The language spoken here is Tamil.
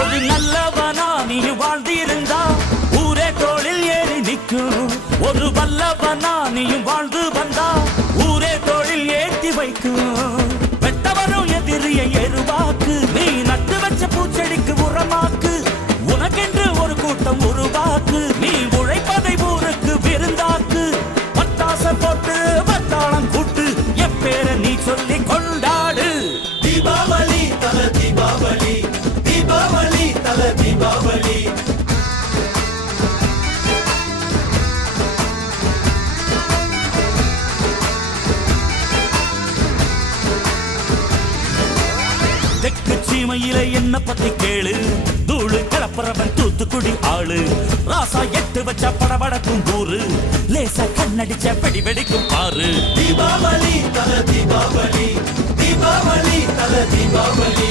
ஒரு நல்லவனா நீ வாழ்ந்திருந்தா ஊரே தோளில் ஏறி நிற்கும். ஒரு வல்லவனா நீயும் வாழ்ந்து வந்தா ஊரே தோளில் ஏற்றி வைக்கும். வெட்டவரும் எதிரியை எருவாக்கு, நீ நட்டு வச்ச பூச்செடிக்கு உரமாக்கு. உனக்கென்று ஒரு கூட்டம் உருவாக்கு, நீ உழைப்பதை ஊருக்கு விருந்தாக்கு. பட்டாச போட்டு பட்டாளம் கூட்டு, எப்பேர நீ சொல்லி கொண்டாடு. தீபாவளி தல தீபாவளி, தீபாவளி தல தீபாவளி. தெற்கு சீமையில என்ன பத்தி கேளு, தூளு கிளப்புறவன் தூத்துக்குடி ஆளு. ராசா எட்டு வச்ச படபடக்கும் ஊரு, லேசா கண்ணடிச்ச வெடி வெடிக்கும் பாரு. தீபாவளி தல தீபாவளி, தீபாவளி தல தீபாவளி.